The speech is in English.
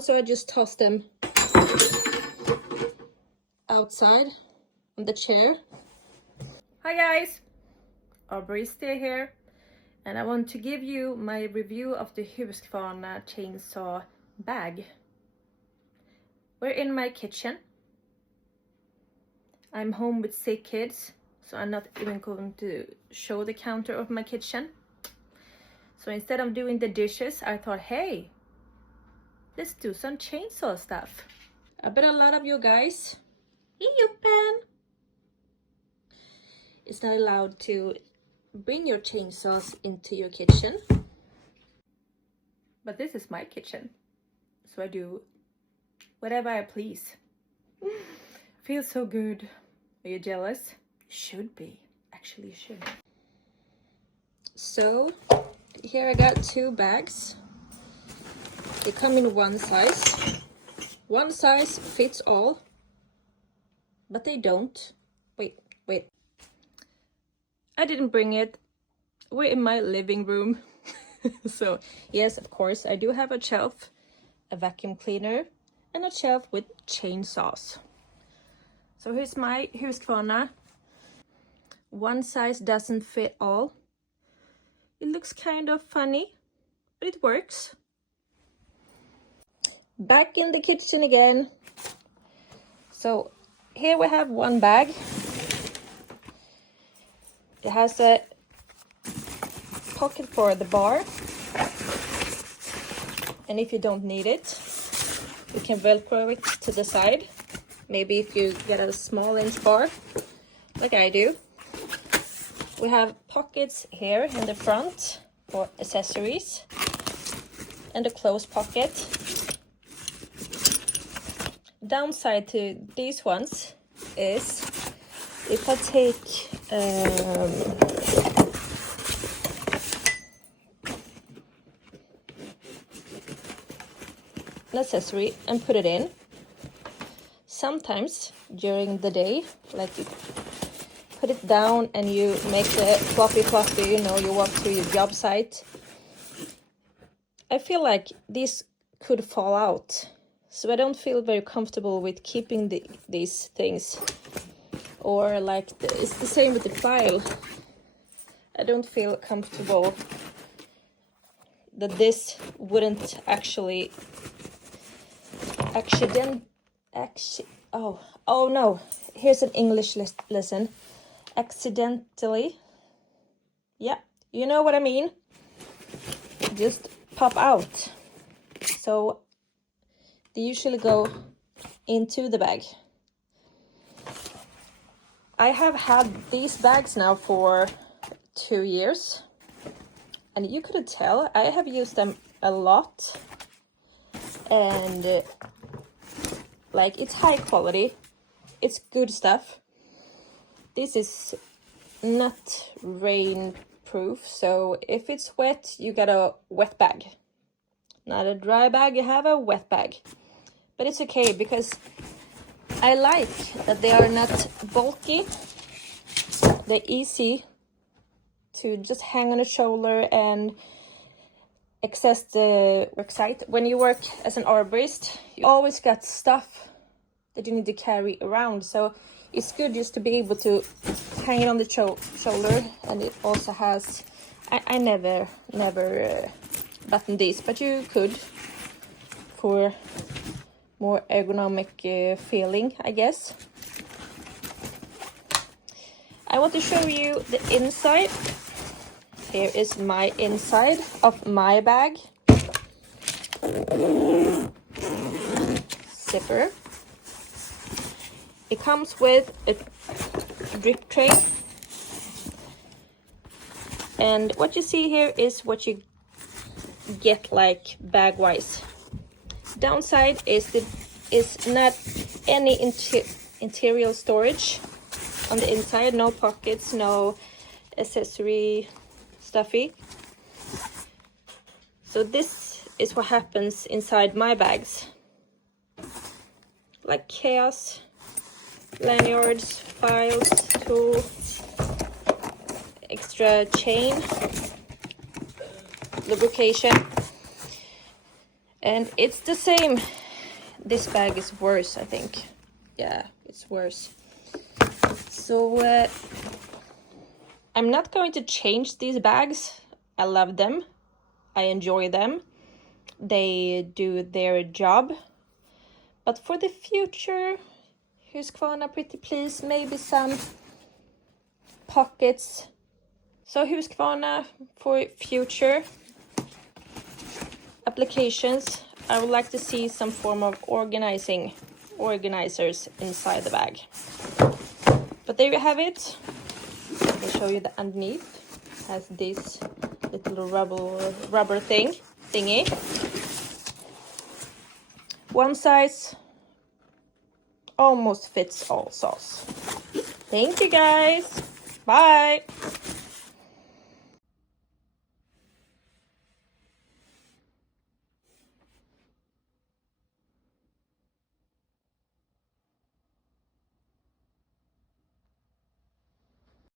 So I just tossed them outside on the chair. Hi guys, Aubrey here, and I want to give you my review of the Husqvarna chainsaw bag. We're in my kitchen. I'm home with sick kids, so I'm not even going to show the counter of my kitchen. So instead of doing the dishes, I thought, hey, let's do some chainsaw stuff. I bet a lot of you guys, it's not allowed to bring your chainsaws into your kitchen. But this is my kitchen, so I do whatever I please. Feels so good. Are you jealous? Should be. Actually, you should. So here I got 2 bags. They come in one size. One size fits all, but they don't. Wait. I didn't bring it. We're in my living room. So yes, of course, I do have a shelf, a vacuum cleaner, and a shelf with chainsaws. So here's my Husqvarna. One size doesn't fit all. It looks kind of funny, but it works. Back in the kitchen again. So here we have one bag. It has a pocket for the bar, and if you don't need it, you can velcro it to the side. Maybe if you get a small inch bar like I do. We have pockets here in the front for accessories, and a closed pocket. Downside to these ones is if I take an accessory and put it in, sometimes during the day, like you put it down and you make the floppy, you know, you walk to your job site, I feel like these could fall out. So I don't feel very comfortable with keeping these things. Or like, it's the same with the file. I don't feel comfortable that this wouldn't actually oh no, here's an English lesson. Accidentally, yeah, you know what I mean, just pop out. So they usually go into the bag. I have had these bags now for 2 years, and you couldn't tell, I have used them a lot, and like, it's high quality, it's good stuff. This is not rain proof, so if it's wet, you got a wet bag. Not a dry bag, you have a wet bag. But it's okay, because I like that they are not bulky. They're easy to just hang on a shoulder and access the work site. When you work as an arborist, you always got stuff that you need to carry around. So it's good just to be able to hang it on the shoulder. And it also has, I never button these, but you could for more ergonomic feeling, I guess. I want to show you the inside. Here is my inside of my bag. Zipper. It comes with a drip tray. And what you see here is what you get, like, bag-wise. Downside is not any interior storage on the inside. No pockets, no accessory stuffy. So this is what happens inside my bags, like chaos, lanyards, files, tools, extra chain, lubrication. And it's the same. This bag is worse, I think. Yeah, it's worse. So I'm not going to change these bags. I love them. I enjoy them. They do their job. But for the future, Husqvarna, pretty please, maybe some pockets. So Husqvarna, for future applications, I would like to see some form of organizers inside the bag. But there you have it. I'll show you the underneath. It has this little rubber thingy. One size almost fits all sauce. Thank you guys. Bye.